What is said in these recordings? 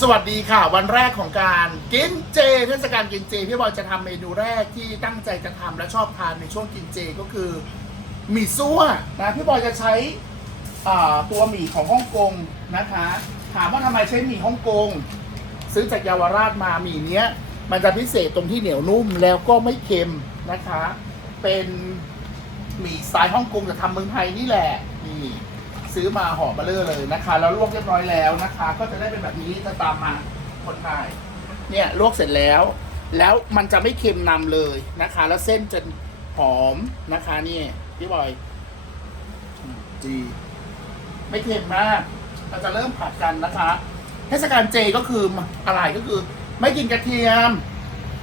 สวัสดีค่ะ วันแรกของการกินเจเทศกาลกินเจพี่บอยจะทำเมนูแรกที่ตั้งใจจะทำและชอบทานในช่วงกินเจก็คือหมี่ซั่วนะพี่บอยจะใช้ตัวหมี่ของฮ่องกงนะคะ ถามว่าทำไมใช้หมี่ฮ่องกง ซื้อจากเยาวราชมาหมี่เนี้ย มันจะพิเศษตรงที่เหนียวนุ่มแล้วก็ไม่เค็มนะคะ เป็นหมี่สไตล์ฮ่องกงจะทำเมืองไทยนี่แหละนี่ ซื้อมาห่อเบลเลอเลยนะคะ แล้วลวกเรียบร้อยแล้วนะคะ ก็จะได้เป็นแบบนี้จะตามมาคนไทยเนี่ยลวกเสร็จแล้ว แล้วมันจะไม่เค็มนำเลยนะคะ แล้วเส้นจะหอมนะคะนี่พี่บอยอืมดีไม่เค็มมากเราจะเริ่มผัดกันนะคะ เทศกาลเจก็คืออะไรก็คือ ไม่กินกระเทียม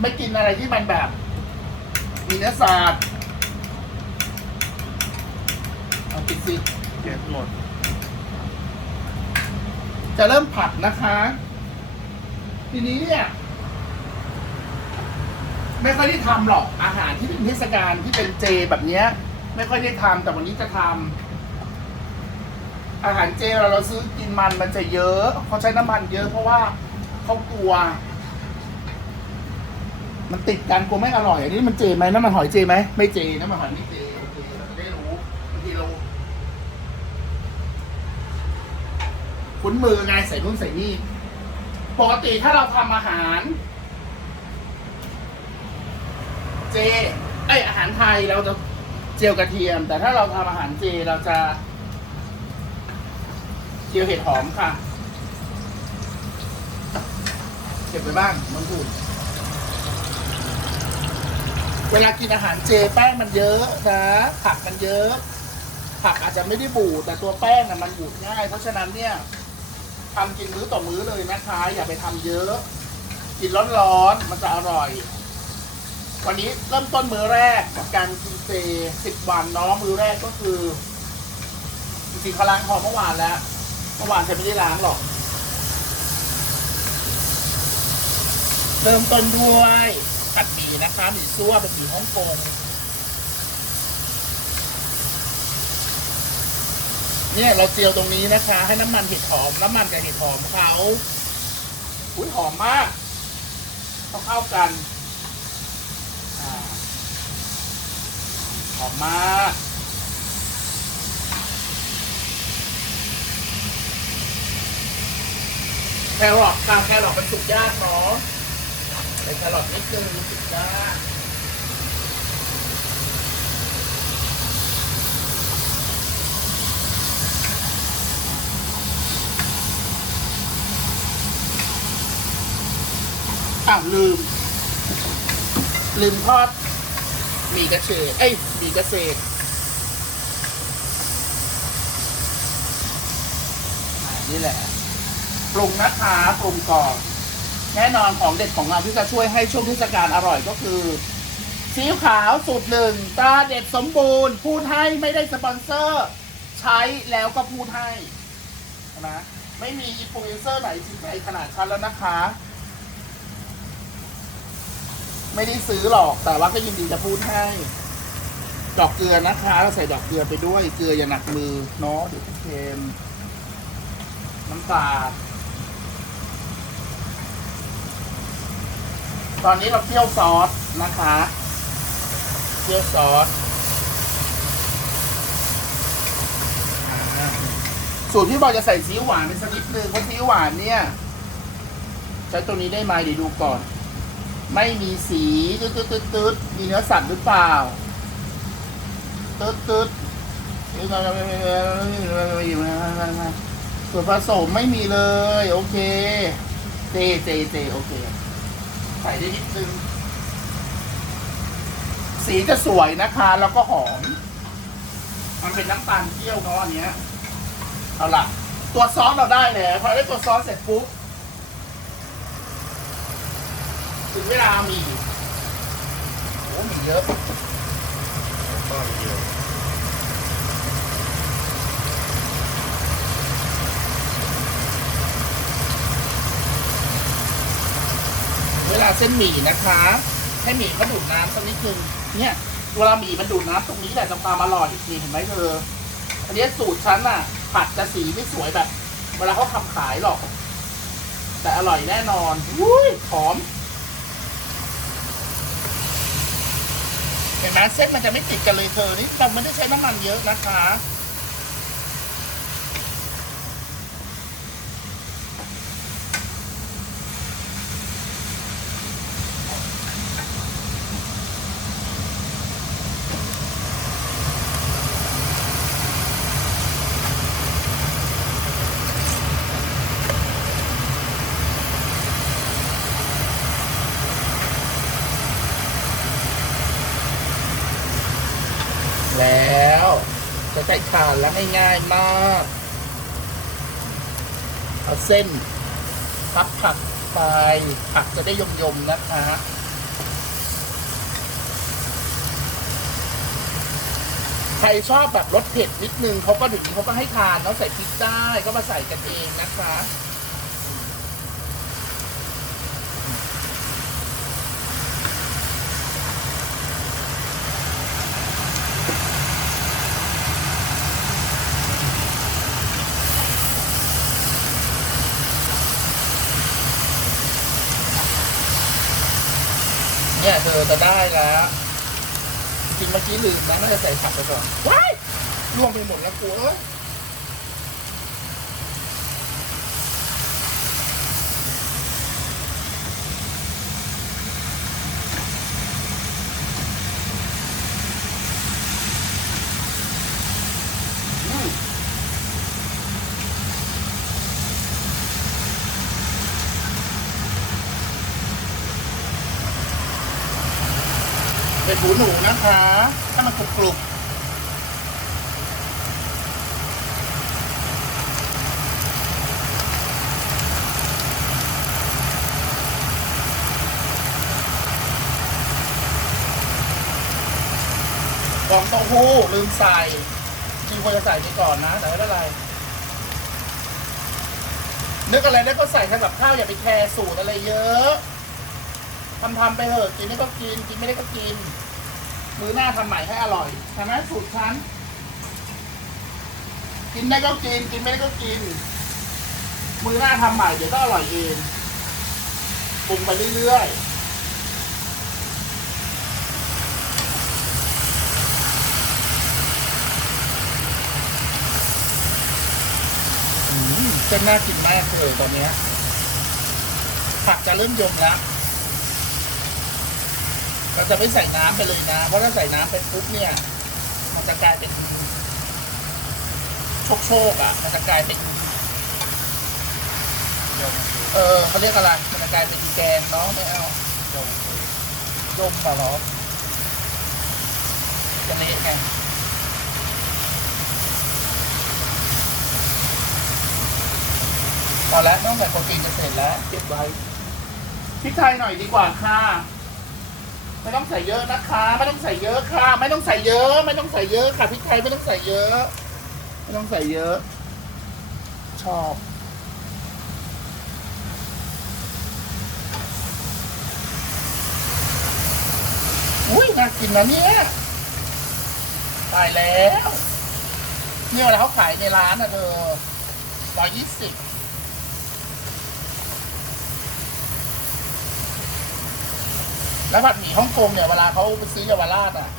ไม่กินอะไรที่มันแบบ มีเนื้อสัตว์เอาปิดสิ เก็บหมด จะเริ่มผัดนะคะ ทีนี้เนี่ยไม่ค่อยได้ทำหรอกอาหารที่เป็นเทศกาลที่เป็นเจแบบเนี้ย ไม่ค่อยได้ทำแต่วันนี้จะทำอาหารเจเราเราซื้อกินมันมันจะเยอะเขาใช้น้ำมันเยอะเพราะว่าเขากลัว มันติดกันกลัวไม่อร่อยอันนี้มันเจไหมน้ำมันหอยเจไหมไม่เจน้ำมันหอยไม่เจโอเคเราจะได้รู้บางทีเรา คุ้นมือไงใส่นู่นใส่นี่ปกติถ้าเราทำอาหาร เจเอ้ยอาหารไทยเราจะเจียวกระเทียม แต่ถ้าเราทำอาหารเจเราจะ เจียวเห็ดหอมค่ะ เก็บไว้บ้างมันพูดเวลากินอาหารเจแป้งมันเยอะนะผักมันเยอะ ผักอาจจะไม่ได้บูดแต่ตัวแป้งน่ะมันบูดง่าย เพราะฉะนั้นเนี่ย ทำกินมื้อต่อมื้อเลยนะคะ อย่าไปทำเยอะ กินร้อนๆมันจะอร่อย วันนี้เริ่มต้นมื้อแรกกับการกินเจสิบวันเนาะมื้อแรกก็คือจริงๆเขาล้างคอเมื่อวานแล้วเมื่อวานฉันไม่ได้ล้างหรอก เริ่มต้นด้วยผัดหมี่นะคะหมี่ซั่วเป็นหมี่ฮ่องกง เนี่ยเราเจียวตรงนี้นะคะ ให้น้ำมันเห็ดหอม น้ำมันกับเห็ดหอมเขาอุ้ยหอมมากเข้าเข้ากันอ่าหอมมากแครอทค่ะแครอทเป็นสุกยากเนาะใส่แครอทนิดนึงสุกยาก อ้าวลืม ลืมทอดหมี่กระเฉดเอ้ยหมี่กระเฉดอ่านี่แหละปรุงนะคะปรุงก่อนแน่นอนของเด็ดของเราที่จะช่วยให้ช่วงเทศกาลอร่อยก็คือซีอิ๊วขาวสูตรหนึ่งตาเด็ดสมบูรณ์ พูดให้ไม่ได้สปอนเซอร์ ใช้แล้วก็พูดให้นะไม่มีอินฟลูเอนเซอร์ไหนจริงใจขนาดฉันแล้วนะคะ ไม่ได้ซื้อหรอกแต่ว่าก็ยินดีจะพูดให้ ดอกเกลือนะคะเราใส่ดอกเกลือไปด้วย เกลืออย่าหนักมือเนาะเดี๋ยวเค็มน้ำตาลตอนนี้เราเคี่ยวซอสนะคะเคี่ยวซอสสูตรที่บอกจะใส่ซีอิ๊วหวานเป็นสักนิดนึงเพราะซีอิ๊วหวานเนี่ย ใช้ตัวนี้ได้ไหมเดี๋ยวดูก่อน ไม่มีสีตืดตืดตืดตืดมีเนื้อสัตว์หรือเปล่าตืดตืดส่วนผสมไม่มีเลย โอเค เจเจเจโอเค ใส่ได้นิดนึงสีจะสวยนะคะ แล้วก็หอม มันเป็นน้ำตาลเคี่ยวเนาะอันเนี้ย เอาล่ะ ตัวซอสเราได้แล้วพอได้ตัวซอสเสร็จปุ๊บ ถึ งเวลามีโอ้มีเยอะบ้านเดียวเวลาเส้นหมี่นะคะ ให้หมี่เขาดูดน้ำสักนิดนึงเนี่ยเวลาหมี่มันดูดน้ำตรงนี้แหละจะความอร่อยนี่เห็นไหมเธออันนี้สูตรฉันน่ะ ผัดจะสีไม่สวยแบบ เวลาเขาทำขายหรอก แต่อร่อยแน่นอนอุ้ยหอม เห็นไหมเส้นมันจะไม่ติดกันเลยเธอนี่เราไม่ได้ใช้น้ำมันเยอะนะคะ แล้วจะ ใช้ทานแล้วง่ายๆมากเอาเส้นพับผักไปผักจะได้ยมๆนะคะใครชอบแบบรสเผ็ดนิดนึงเขาก็ถึงเขาก็ให้ทานเขาใส่พริกได้ก็มาใส่กันเองนะคะ อจะได้แล้วจริงเมื่อกี้ลืมนะน่าจะใส่ผักไปก่อนว้ายร่วงไปหมดแล้วกูเอ้ย เป็นหูหนูนะคะถ้ามันกรุบกรุบฟองเต้าหู้ลืมใส่จริงควรจะใส่ไปก่อนนะ แต่ไม่เป็นไรนึกอะไรแล้วก็ใส่ทำกับข้าวอย่าไปแคร์สูตรอะไรเยอะ ทำทำไปเถอะกินได้ก็กินกินไม่ได้ก็กิน มือหน้าทำใหม่ให้อร่อยใช่ไหมสูตรฉันกินได้ก็กินกินไม่ได้ก็กิน มือหน้าทำใหม่เดี๋ยวก็อร่อยเองปรุงไปเรื่อยๆอืมเส้นน่ากินมากเลยตอนนี้ผักจะเริ่มยมแล้ว เราจะไม่ใส่น้ำไปเลยนะ เพราะถ้าใส่น้ำไปปุ๊บเนี่ย มันจะกลายเป็นโชกโชกๆอะ มันจะกลายเป็น ยมเออเขาเรียกอะไร มันจะกลายเป็นแกงเนาะไม่เอายมคือดมมาหรอจะเละไงพอแล้วต้องใส่โปรตีนจะเสร็จแล้วเก็บไว้พริกไทยหน่อยดีกว่าค่ะ ไม่ต้องใส่เยอะนะคะ ไม่ต้องใส่เยอะค่ะ ไม่ต้องใส่เยอะ ไม่ต้องใส่เยอะค่ะพริกไทยไม่ต้องใส่เยอะ ไม่ต้องใส่เยอะ ชอบอุ้ยน่ากินนะเนี่ยตายแล้ว เนี่ยเวลาเขาขายในร้านอะเธอร้อยยี่สิบ แล้วผัดหมี่ฮ่องกงเนี่ยเวลาเขาไปซื้อเยาวราชอะ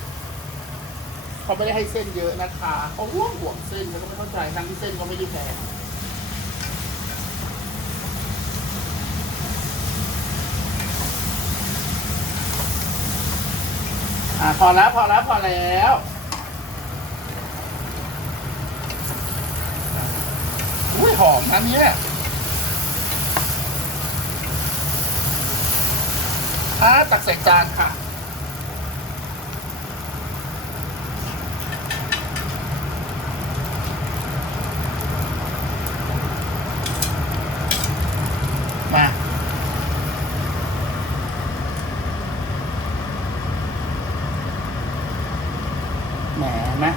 เขาไม่ได้ให้เส้นเยอะนะคะเขาห่วงห่วงเส้นเขาก็ไม่เข้าใจทั้งที่เส้นก็ไม่ได้แพงอ่าพอแล้วพอแล้วพอแล้วอุ้ยหอมนะเนี่ย อ่าตักใส่จานค่ะ มา แหมนะ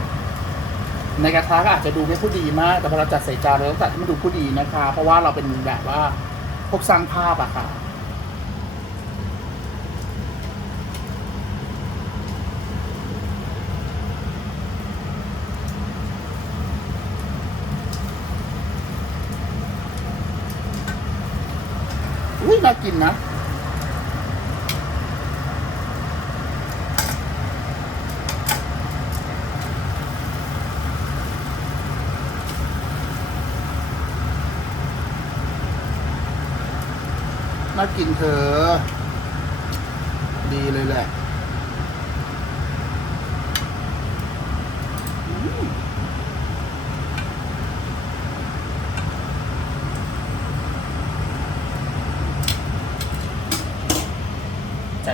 ในกระทะก็อาจจะดูไม่ผู้ดีมาก แต่พอเราจัดใส่จานเราต้องจัดให้มันดูผู้ดีนะคะ เพราะว่าเราเป็นแบบว่าพวกสร้างภาพอะค่ะ อุ้ยน่ากินนะน่ากินเธอ ดีเลยแหละ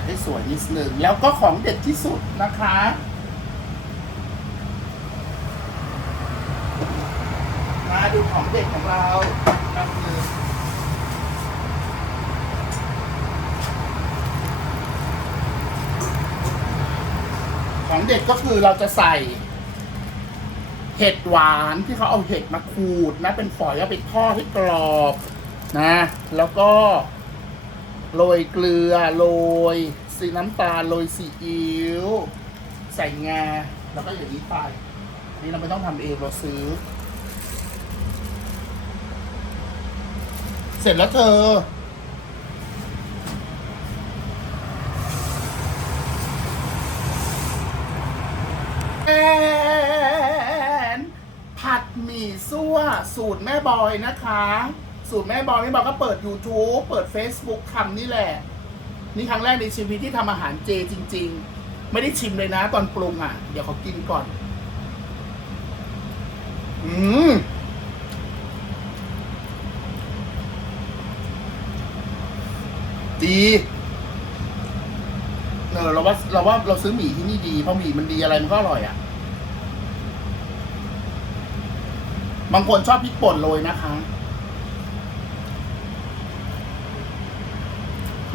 ให้สวยนิดนึงแล้วก็ของเด็ดที่สุดนะคะ มาดูของเด็ดของเราแป๊บนึงของเด็ดก็คือเราจะใส่เห็ดหวานที่เขาเอาเห็ดมาขูดนะ เป็นฝอยเอาไปทอดให้กรอบนะ แล้วก็ โรยเกลือโรยสีน้ำตาลโรยซีอิ๊วใส่งาแล้วก็อย่างนี้ไปอันนี่เราไม่ต้องทำเองเราซื้อ เสร็จแล้วเธอแอนผัดหมี่ซั่วสูตรแม่บอยนะคะ สูตรแม่บอยแม่บอยก็เปิด YouTube เปิด Facebook ทำนี่แหละ นี่ครั้งแรกในชีวิตที่ทำอาหารเจจริง ๆ ไม่ได้ชิมเลยนะ ตอนปรุงอะ เดี๋ยวเขากินก่อน อืมดีเออเราว่าเราว่าเราซื้อหมี่ที่นี่ดี เพราะหมี่มันดีอะไรมันก็อร่อยอะ บางคนชอบพริกป่นโรยนะคะ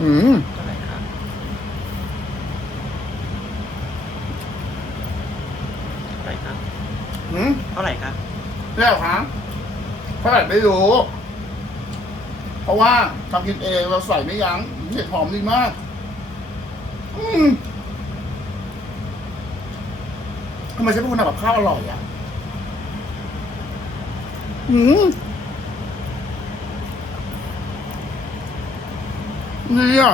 อืมเท่าไหร่ครับเท่าไหร่ครับ อืมเท่าไหร่ครับ เรื่องคะเท่าไหร่ไม่รู้ เพราะว่าทำกินเองเราใส่ไม่ยั้งเห็ดหอมดีมาก อืมทำไมฉันเป็นคนทำกับข้าวอร่อยอะ อืม นี่อะ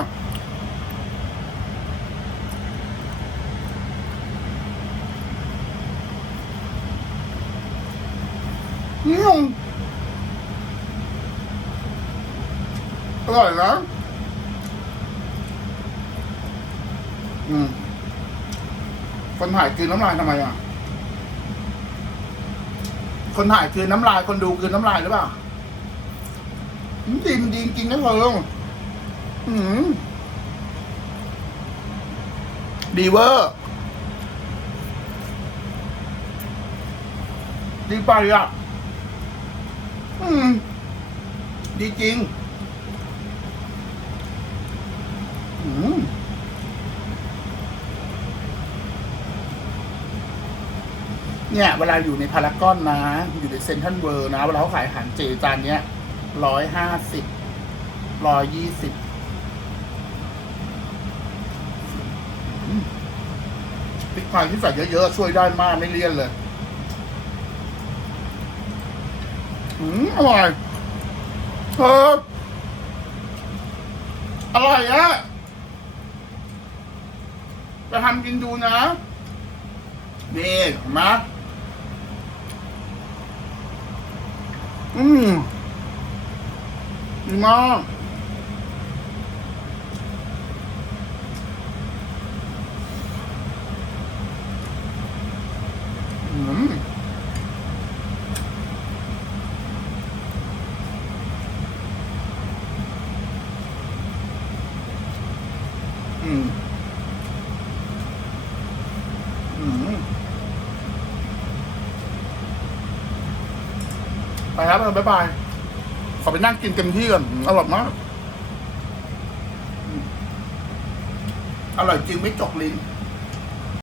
อืมอร่อยนะอืมคนถ่ายกลืนน้ำลายทำไมอะ คนถ่ายกลืนน้ำลาย คนดูกลืนน้ำลายหรือเปล่าดีมันดีจริงนะเธออืม ดีเวอร์ ดีไปอะ อืม ดีจริง อืมเนี่ยเวลาอยู่ในพารากอนนะ อยู่ในเซ็นทรัลเวิลด์นะ เวลาเขาขายอาหารเจจานเนี้ยร้อยห้าสิบร้อยยี่สิบ พริกที่ใส่เยอะๆ ช่วยได้มากไม่เลี่ยนเลยอืมอร่อยเธออร่อยอะจะทำกินดูนะ นี่เห็นไหมอืมดีมาก อืม อืม ไปครับบ๊ายบาย ขอไปนั่งกินเต็มที่ก่อน อร่อยมากอืมอร่อยจริงไม่จกลิ้น